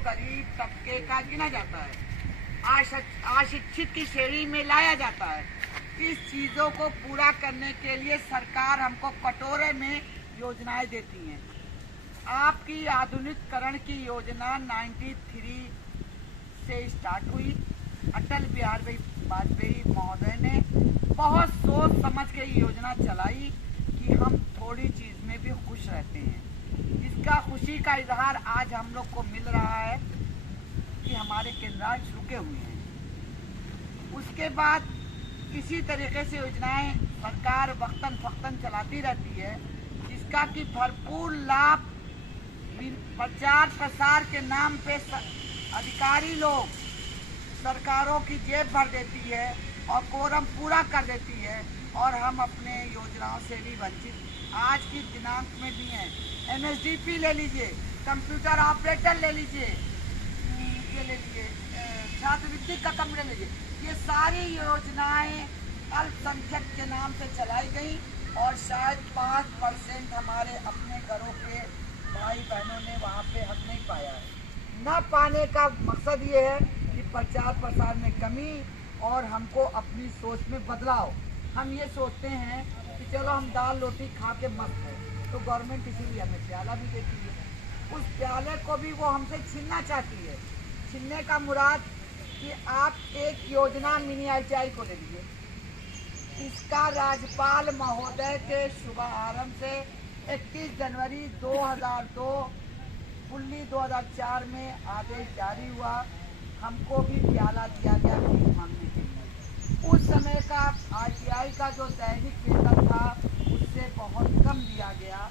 गरीब तबके का गिना जाता है, अशिक्षित की श्रेणी में लाया जाता है। इस चीजों को पूरा करने के लिए सरकार हमको कटोरे में योजनाएं देती हैं। आपकी आधुनिकीकरण की योजना 93 से स्टार्ट हुई। अटल बिहारी वाजपेयी महोदय ने बहुत सोच समझ के योजना चलाई कि हम थोड़ी चीज में भी खुश रहते हैं। इसका खुशी का इजहार आज हम लोग को मिल रहा है कि हमारे केंद्र रुके हुए हैं। उसके बाद इसी तरीके से योजनाएं सरकार वक्तन फक्तन चलाती रहती है, जिसका कि भरपूर लाभ प्रचार प्रसार के नाम पे अधिकारी लोग सरकारों की जेब भर देती है और कोरम पूरा कर देती है, और हम अपने योजनाओं से भी वंचित आज की दिनांक में भी हैं। MSDP ले लीजिए, कंप्यूटर ऑपरेटर ले लीजिए, ये ले लीजिए, छात्रवृत्ति का कम ले लीजिए, ये सारी योजनाएं अल्पसंख्यक के नाम से चलाई गई और शायद 5% हमारे अपने घरों के भाई बहनों ने वहाँ पे हक नहीं पाया है। न पाने का मकसद ये है कि प्रचार प्रसार में कमी और हमको अपनी सोच में बदलाव। हम ये सोचते हैं कि चलो हम दाल रोटी खा के मस्त है, तो गवर्नमेंट इसीलिए हमें प्याला भी देती है। उस प्याले को भी वो हमसे छीनना चाहती है। छीनने का मुराद कि आप एक योजना मिनी ITI को दे दीजिए। इसका राज्यपाल महोदय के शुभारंभ से 31 जनवरी 2002 कुल्ली 2004 में आदेश जारी हुआ। हमको भी प्याला दिया गया भीख मांगने के लिए। उस समय का ITI का जो दैनिक वेतन था उससे बहुत कम दिया गया।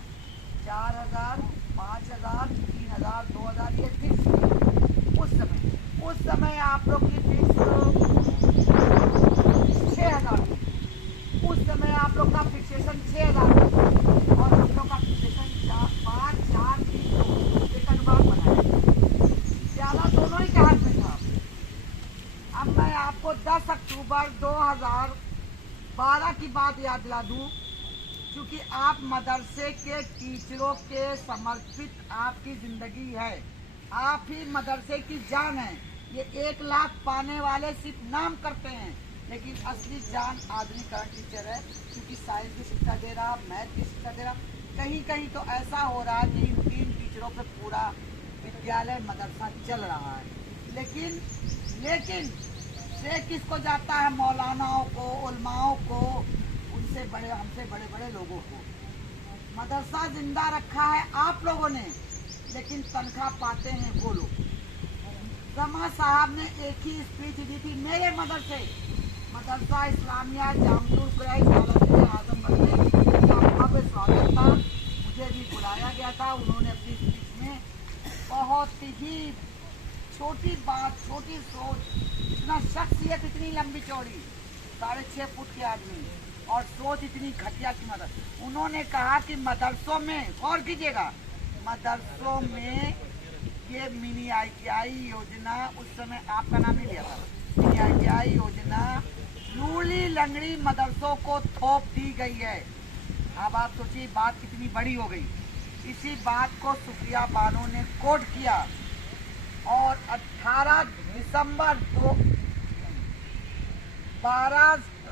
4000, 5000, 3000, 2000 ये फिक्स। उस समय आप लोग की फीस 6000 थी। उस समय आप लोग का फिक्सेशन 6000 और हम लोग का फिक्सेशन 5, 4, 3 एक अनुपात बनाया। प्याला दोनों ही के हाथ में था। अब मैं आपको 10 अक्टूबर 2012 की बात याद दिला दूं, क्योंकि आप मदरसे के टीचरों के समर्पित आपकी जिंदगी है। आप ही मदरसे की जान है। ये 1 लाख पाने वाले सिर्फ नाम करते हैं, लेकिन असली जान आधुनिकीकरण टीचर है, क्योंकि साइंस की शिक्षा दे रहा, मैथ की शिक्षा दे रहा। कहीं कहीं तो ऐसा हो रहा है कि इन 3 टीचरों पे पूरा विद्यालय मदरसा चल रहा है। लेकिन से किसको जाता है? मौलानाओं को, उलमाओं को, उनसे बड़े, हमसे बड़े बड़े लोगों को। मदरसा जिंदा रखा है आप लोगों ने, लेकिन तनख्वाह पाते हैं वो लोग। जमा साहब ने एक ही स्पीच दी थी मेरे मदरसा इस्लामिया जामतुल आजमगढ़ में। भव्य स्वागत था, मुझे भी बुलाया गया था। उन्होंने अपनी स्पीच में बहुत ही छोटी बात, छोटी सोच, इतना शख्सियत इतनी लंबी चौड़ी, 6.5 फुट के आदमी, और सोच इतनी घटिया की मदद। उन्होंने कहा कि मदरसों में, गौर कीजिएगा, मदरसों में ये मिनी ITI योजना, उस समय आपका नाम ही लिया था, मिनी ITI योजना लूली लंगड़ी मदरसों को थोप दी गई है। अब आप सोचिए बात कितनी बड़ी हो गई। इसी बात को सुप्रिया बानो ने कोट किया और 18 दिसंबर 12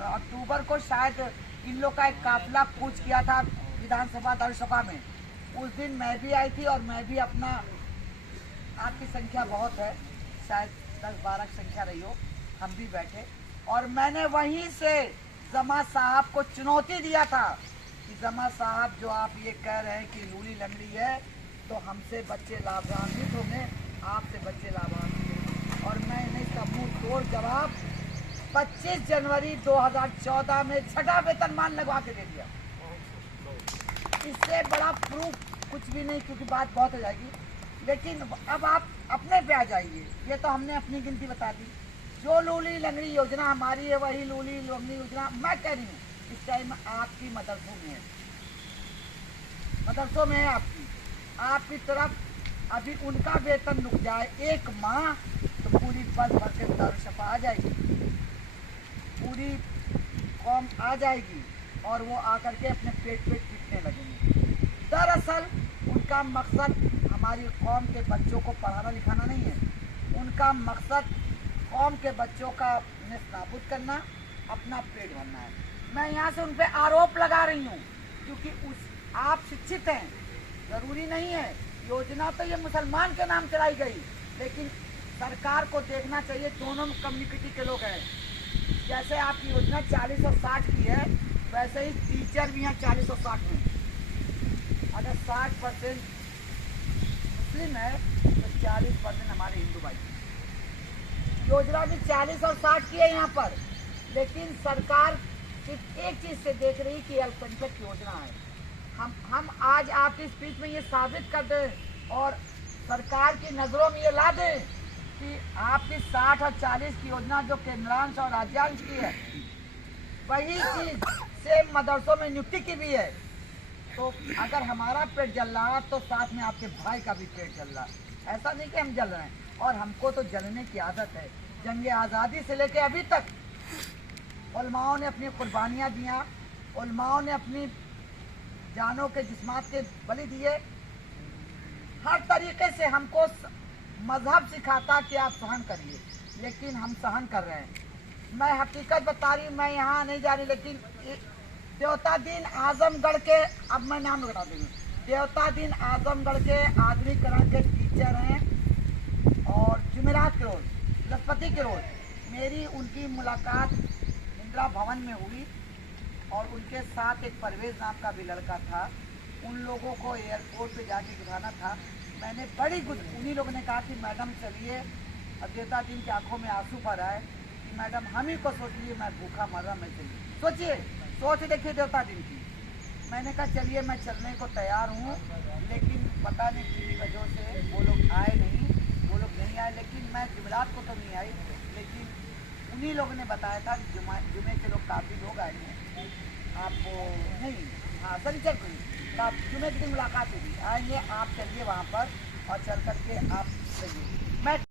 अक्टूबर को शायद इन लोग का एक काफिला कूच किया था विधानसभा दरसभा में। उस दिन मैं भी आई थी और मैं भी अपना, आपकी संख्या बहुत है, शायद 10-12 की संख्या रही हो, हम भी बैठे और मैंने वहीं से जमा साहब को चुनौती दिया था कि जमा साहब, जो आप ये कह रहे हैं कि लूली लंगड़ी है, तो हमसे बच्चे लाभान्वित होंगे, आपसे बच्चे लाभान्वित। और मैंने इसका मुंह तोड़ जवाब 25 जनवरी 2014 में 6ठा वेतनमान लगवा के दे दिया। इससे बड़ा प्रूफ कुछ भी नहीं, क्योंकि बात बहुत हो जाएगी। लेकिन अब आप अपने पे आ जाइए। ये तो हमने अपनी गिनती बता दी। जो लूली लंगड़ी योजना हमारी है, वही लूली लंगड़ी योजना मैं कह रही हूँ इस टाइम आपकी मदरसों में है, मदरसों में है आपकी तरफ। अभी उनका वेतन रुक जाए 1 माह तो पूरी बस भर के दरसफा आ जाएगी, पूरी कौम आ जाएगी और वो आकर के अपने पेट पे पीटने लगेंगे। दरअसल उनका मकसद हमारी कौम के बच्चों को पढ़ाना लिखाना नहीं है। उनका मकसद कौम के बच्चों का नेस्तनाबूद करना, अपना पेट भरना है। मैं यहाँ से उन पर आरोप लगा रही हूँ क्योंकि आप शिक्षित हैं, ज़रूरी नहीं है। योजना तो ये मुसलमान के नाम चलाई गई, लेकिन सरकार को देखना चाहिए दोनों कम्युनिटी के लोग हैं। जैसे आपकी योजना 40 और 60 की है, वैसे ही टीचर भी हैं 40 और 60 में। अगर 60% मुस्लिम है तो 40% हमारे हिंदू भाई। योजना भी 40 और 60 की है यहाँ पर, लेकिन सरकार सिर्फ एक चीज़ से देख रही कि अल्पसंख्यक की योजना है। हम आज आपकी स्पीच में ये साबित कर दें और सरकार की नज़रों में ये ला दें कि आपकी 60 और 40 की योजना जो केंद्रांश और राज्यांश की है, वही चीज़ सेम मदरसों में नियुक्ति की भी है। तो अगर हमारा पेट जल रहा तो साथ में आपके भाई का भी पेट जल रहा। ऐसा नहीं कि हम जल रहे हैं, और हमको तो जलने की आदत है। जंग आज़ादी से लेकर अभी तक उलमाओं ने अपनी कुर्बानियाँ दिया, उलमाओं ने अपनी जानों के जिस्मात के बलि दिए। हर तरीके से हमको मजहब सिखाता कि आप सहन करिए, लेकिन हम सहन कर रहे हैं। मैं हकीकत बता रही हूँ, मैं यहाँ नहीं जा रही, लेकिन देवतादीन आजमगढ़ के, अब मैं नाम बता दूँगी, देवतादीन आजमगढ़ के आधुनिकरण के टीचर हैं और जुमेरात के रोज़, बृहस्पति के रोज़ मेरी उनकी मुलाकात इंदिरा भवन में हुई और उनके साथ एक परवेज नाम का भी लड़का था। उन लोगों को एयरपोर्ट पे जाके दिखाना था। मैंने उन्हीं लोगों ने कहा कि मैडम चलिए, और देवतादीन की आंखों में आंसू भर आए कि मैडम हम ही को सोच लिए, मैं भूखा मर रहा, मैं चलिए सोचिए, सोच देखिए देवतादीन की। मैंने कहा चलिए मैं चलने को तैयार हूँ, लेकिन पता नहीं किसी वजह से वो लोग आए नहीं आए। लेकिन मैं जुमेरात को तो नहीं आई, लेकिन उन्हीं लोगों ने बताया था कि जुमे के लोग काफ़ी लोग आए हैं, आपको नहीं, हाँ शनिचर को आप जुमे की दिन मुलाकात होगी, आएंगे, आप चलिए वहाँ पर और चल करके आप चलिए। मैं